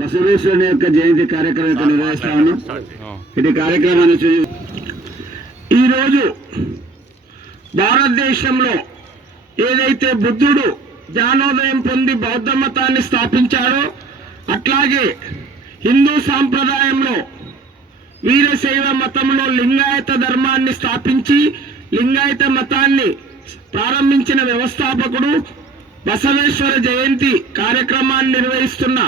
బసవేశ్వరుని యొక్క జయంతి కార్యక్రమం నిర్వహిస్తా ఉన్నాం. ఇది కార్యక్రమాన్ని ఈరోజు భారతదేశంలో ఏదైతే బుద్ధుడు జ్ఞానోదయం పొంది బౌద్ధ మతాన్ని స్థాపించాడో అట్లాగే హిందూ సాంప్రదాయంలో వీరశైవ మతంలో లింగాయత ధర్మాన్ని స్థాపించి లింగాయత మతాన్ని ప్రారంభించిన వ్యవస్థాపకుడు బసవేశ్వర జయంతి కార్యక్రమాన్ని నిర్వహిస్తున్న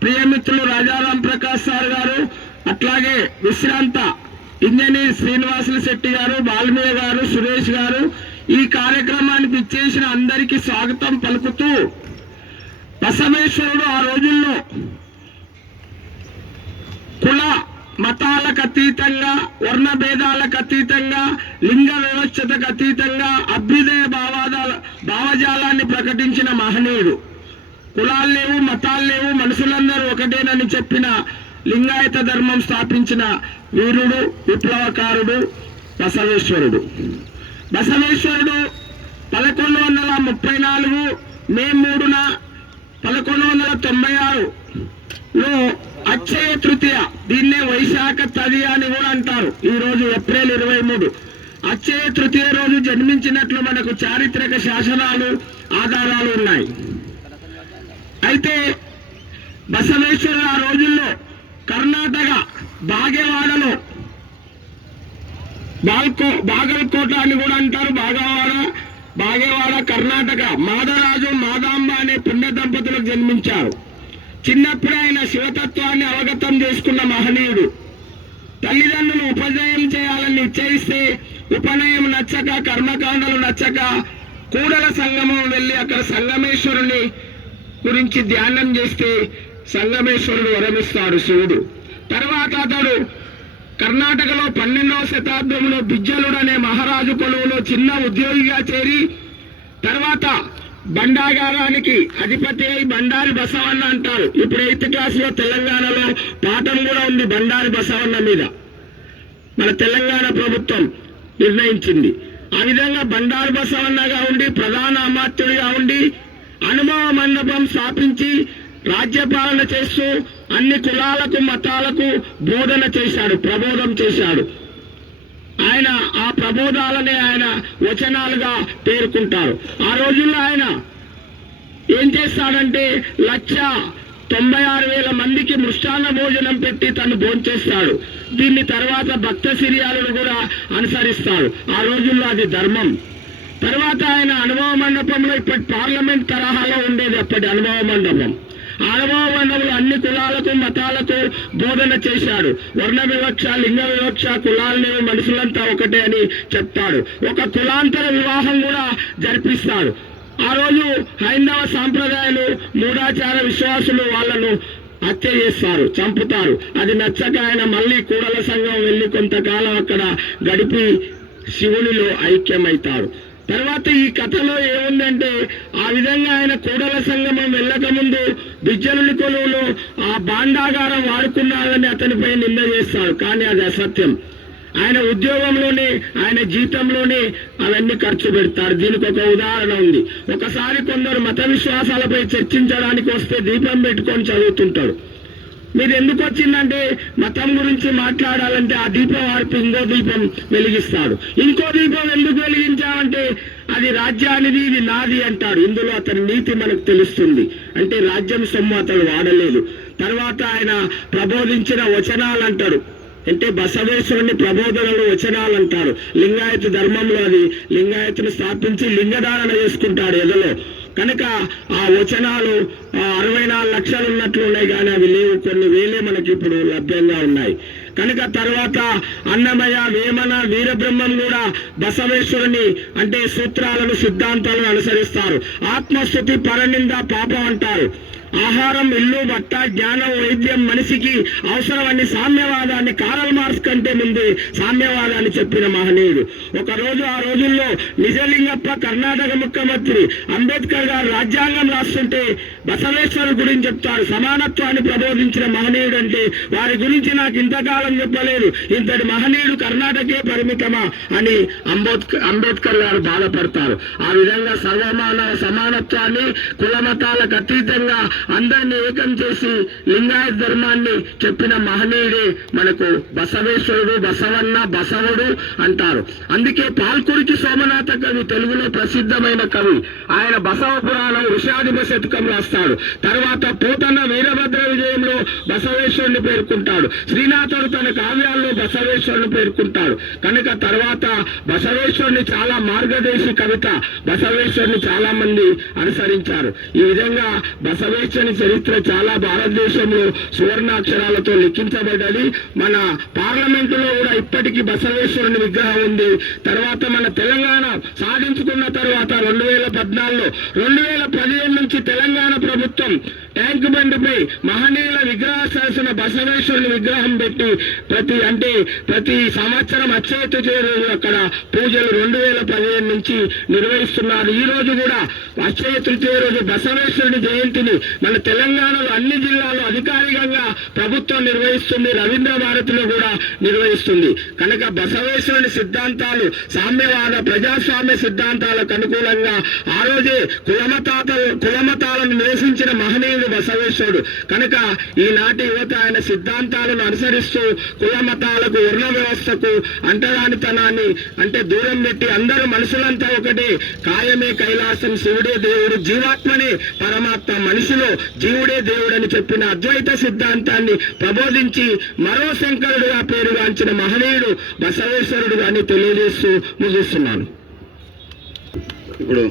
ప్రియమిత్రులు రాజారాం ప్రకాష్ సార్ గారు, అట్లాగే విశ్రాంత ఇంజనీర్ శ్రీనివాసులు శెట్టి గారు, బాల్మీయ గారు, సురేష్ గారు ఈ కార్యక్రమానికి ఇచ్చేసిన అందరికీ స్వాగతం పలుకుతూ, బసవేశ్వరుడు ఆ రోజుల్లో కుల మతాలకు అతీతంగా, వర్ణ భేదాలకు అతీతంగా, లింగ వ్యవస్థకు అతీతంగా అభ్యుదయ భావజాలాన్ని ప్రకటించిన మహనీయుడు. కులాలు లేవు, మతాలు లేవు, మనుషులందరూ ఒకటేనని చెప్పిన లింగాయత ధర్మం స్థాపించిన వీరుడు, విప్లవకారుడు బసవేశ్వరుడు. బసవేశ్వరుడు 1134 మే 3న 1196లో అక్షయ తృతీయ, దీన్నే వైశాఖ తదియ అని కూడా అంటారు. ఈరోజు ఏప్రిల్ 23 అక్షయ తృతీయ రోజు జన్మించినట్లు మనకు చారిత్రక శాసనాలు, ఆధారాలు ఉన్నాయి. అయితే బసవేశ్వరుడు ఆ రోజుల్లో కర్ణాటక బాగేవాడలో, బాగల్కోట అని కూడా అంటారు, బాగేవాడ కర్ణాటక మాదరాజు మాదాంబ అనే పుణ్య దంపతులకు జన్మించారు. చిన్నప్పుడే ఆయన శివతత్వాన్ని అవగతం చేసుకున్న మహనీయుడు. తల్లిదండ్రులు ఉపనయనం చేయాలని నిశ్చయిస్తే ఉపనయం నచ్చక, కర్మకాండలు నచ్చక కూడల సంగమం వెళ్ళి అక్కడ సంగమేశ్వరుని గురించి ధ్యానం చేస్తే సంగమేశ్వరుడు వరమిస్తాడు శివుడు. తర్వాత అతడు కర్ణాటకలో 12వ శతాబ్దంలో బిజ్జలుడు అనే మహారాజు కొలువులో చిన్న ఉద్యోగిగా చేరి తర్వాత బండాగారానికి అధిపతి అయి బండారి బసవన్న అంటారు. ఇప్పుడు 8th క్లాస్లో తెలంగాణలో పాఠం కూడా ఉంది బండారి బసవన్న మీద, మన తెలంగాణ ప్రభుత్వం నిర్ణయించింది. ఆ విధంగా బండారి బసవన్నగా ఉండి ప్రధాన అమాత్యుడిగా ఉండి అనుభవ మండపం స్థాపించి రాజ్యపాలన చేస్తూ అన్ని కులాలకు మతాలకు బోధన చేశాడు, ప్రబోధం చేశాడు. ఆయన ఆ ప్రబోధాలనే ఆయన వచనాలుగా పేర్కొంటారు. ఆ రోజుల్లో ఆయన ఏం చేస్తాడంటే 1,96,000 మందికి మృష్టాన్న భోజనం పెట్టి తను భోంచేస్తాడు. దీన్ని తర్వాత భక్త సిరియాలను కూడా అనుసరిస్తాడు. ఆ రోజుల్లో అది ధర్మం. తర్వాత ఆయన అనుభవ మండపంలో ఇప్పటి పార్లమెంట్ తరహాలో ఉండేది అప్పటి అనుభవ మండపం. అనుభవ మండపంలో అన్ని కులాలకు మతాలకు బోధన చేశాడు. వర్ణ వివక్ష, లింగ వివక్ష, కులాలు లేవు, మనుషులంతా ఒకటే అని చెప్తాడు. ఒక కులాంతర వివాహం కూడా జరిపిస్తాడు. ఆ రోజు హైందవ సాంప్రదాయాలు, మూఢాచార విశ్వాసులు వాళ్ళను హత్య చేస్తారు, చంపుతారు. అది నచ్చక ఆయన మళ్ళీ కూడల సంఘం వెళ్ళి కొంతకాలం అక్కడ గడిపి శివునిలో ఐక్యమవుతాడు. తర్వాత ఈ కథలో ఏముందంటే ఆ విధంగా ఆయన కూడల సంగమం వెళ్ళకముందు బిజ్జలుని కొలువులో ఆ భాండాగారం వాడుకున్నాడని అతనిపై నింద చేస్తాడు. కానీ అది అసత్యం. ఆయన ఉద్యోగంలోనే, ఆయన జీతంలోనే అవన్నీ ఖర్చు పెడతారు. దీనికి ఒక ఉదాహరణ ఉంది. ఒకసారి కొందరు మత విశ్వాసాలపై చర్చించడానికి వస్తే దీపం పెట్టుకొని చదువుతుంటాడు. మీరు ఎందుకు వచ్చిందంటే మతం గురించి మాట్లాడాలంటే ఆ దీపం ఆర్పి ఇంకో దీపం వెలిగిస్తాడు. ఇంకో దీపం ఎందుకు వెలిగించామంటే అది రాజ్యానిది, ఇది నాది అంటాడు. ఇందులో అతని నీతి మనకు తెలుస్తుంది. అంటే రాజ్యం సొమ్ము అతడు వాడలేదు. తర్వాత ఆయన ప్రబోధించిన వచనాలు అంటాడు. అంటే బసవేశ్వరుని ప్రబోధనలు వచనాలు అంటారు. లింగాయత ధర్మంలో అది లింగాయతను స్థాపించి లింగధారణ చేసుకుంటాడు ఎదలో. కనుక ఆ వచనాలు 64 లక్షలు ఉన్నట్లు ఉన్నాయి, కానీ అవి లేవు, కొన్ని వేలే మనకి ఇప్పుడు లభ్యంగా ఉన్నాయి. కనుక తర్వాత అన్నమయ్య, వేమన, వీరబ్రహ్మం కూడా బసవేశ్వరుని అంటే సూత్రాలను, సిద్ధాంతాలను అనుసరిస్తారు. ఆత్మస్థుతి, పరనింద, పాపం అంటారు. ఆహారం, ఇల్లు, బట్ట, జ్ఞానం, వైద్యం మనిషికి అవసరమని సామ్యవాదాన్ని కార్ల్ మార్క్స్ కంటే ముందే సామ్యవాదాన్ని చెప్పిన మహనీయుడు. ఒకరోజు ఆ రోజుల్లో నిజలింగప్ప కర్ణాటక ముఖ్యమంత్రి అంబేద్కర్ గారు రాజ్యాంగం రాస్తుంటే బసవేశ్వరు గురించి చెప్తారు. సమానత్వాన్ని ప్రబోధించిన మహనీయుడు అంటే వారి గురించి నాకు ఇంతకాలం చెప్పలేదు, ఇంతటి మహనీయుడు కర్ణాటకే పరిమితమా అని అంబేద్కర్ గారు బాధపడతారు. ఆ విధంగా సర్వమానవ సమానత్వాన్ని, కులమతాలకు అతీతంగా అందరినీ ఏకం చేసి లింగాయత ధర్మాన్ని చెప్పిన మహనీయుడే మనకు బసవేశ్వరుడు, బసవన్న, బసవుడు అంటారు. అందుకే పాల్కురికి సోమనాథ కవి తెలుగులో ప్రసిద్ధమైన కవి. ఆయన బసవ పురాణం, ఋషాధిప శతకం రాస్తాడు. తర్వాత పోతన్న వీరభద్ర విజయంలో బసవేశ్వరుని పేర్కొంటాడు. శ్రీనాథుడు తన కావ్యాల్లో బసవేశ్వరుని పేర్కొంటాడు. కనుక తర్వాత బసవేశ్వరుని చాలా మార్గదర్శి కవిత బసవేశ్వరుని చాలా మంది అనుసరించారు. ఈ విధంగా బసవేశ్వరుని చరిత్ర చాలా భారతదేశంలో సువర్ణాక్షరాలతో లిఖించబడ్డది. మన పార్లమెంటులో కూడా ఇప్పటికీ బసవేశ్వరుని విగ్రహం ఉంది. తర్వాత మన తెలంగాణ సాధించుకున్న తర్వాత 2014లో 2015 నుంచి తెలంగాణ ప్రభుత్వం ట్యాంక్ బండిపై మహనీయుల విగ్రహ శాసన బసవేశ్వరుని విగ్రహం పెట్టి ప్రతి సంవత్సరం అక్షయ తృతీయ రోజు అక్కడ పూజలు 2015 నుంచి నిర్వహిస్తున్నారు. ఈ రోజు కూడా అక్షయ తృతీయ రోజు బసవేశ్వరుని జయంతిని మన తెలంగాణలో అన్ని జిల్లాల్లో అధికారికంగా ప్రభుత్వం నిర్వహిస్తుంది. రవీంద్ర భారతిలో కూడా నిర్వహిస్తుంది. కనుక బసవేశ్వరుని సిద్ధాంతాలు సామ్యవాద ప్రజాస్వామ్య సిద్ధాంతాలకు అనుకూలంగా ఆ రోజే కులమతాలను నిరసించిన మహనీయుడు బసవేశ్వరుడు. కనుక ఈనాటి యువత ఆయన సిద్ధాంతాలను అనుసరిస్తూ కులమతాలకు, వర్ణ వ్యవస్థకు, అంటరానితనాన్ని దూరం పెట్టి అందరూ మనుషులంతా ఒకటే, కాయమే కైలాసం, శివుడే దేవుడు, జీవాత్మనే పరమాత్మ, మనిషిలో జీవుడే దేవుడని చెప్పిన అద్వైత సిద్ధాంతాన్ని ప్రబోధించి మరో శంకరుడుగా పేరుగాంచిన మహనీయుడు బసవేశ్వరుడు అని తెలియజేస్తూ ముగిస్తున్నాను. ఇప్పుడు